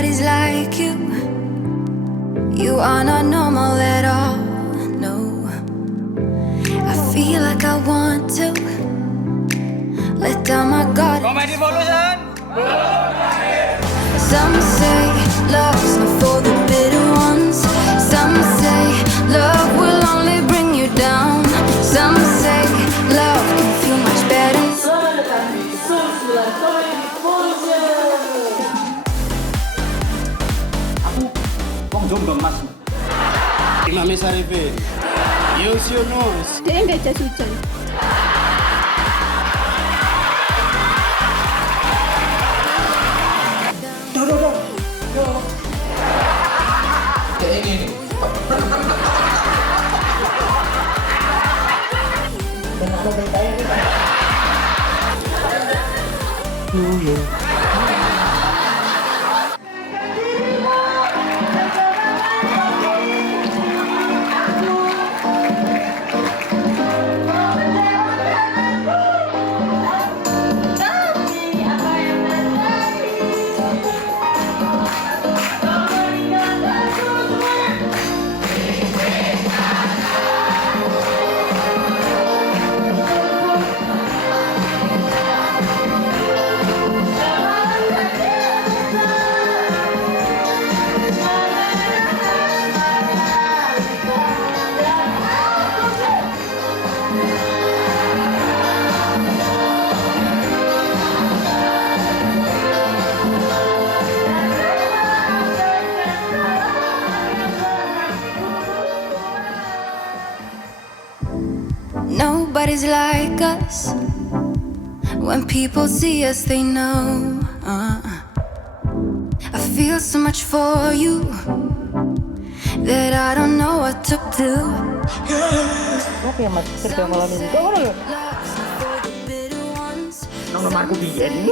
Nobody's like you. You are not normal at all. No, I feel like I want to let down my guard. Some say love's not for the bitter ones. Some say love will only bring you down. Some say love can feel much better. Aku jombang mas. Imam Sarifin. Yunus. Dia nggak jas hujan. Kayak gini. Benar lo beritanya kita. Nobody's like us. When people see us, they know. I feel so much for you that I don't know what to do. Oke mas, kerja malam ini. Kok mana lo? Nong nomorku biyen.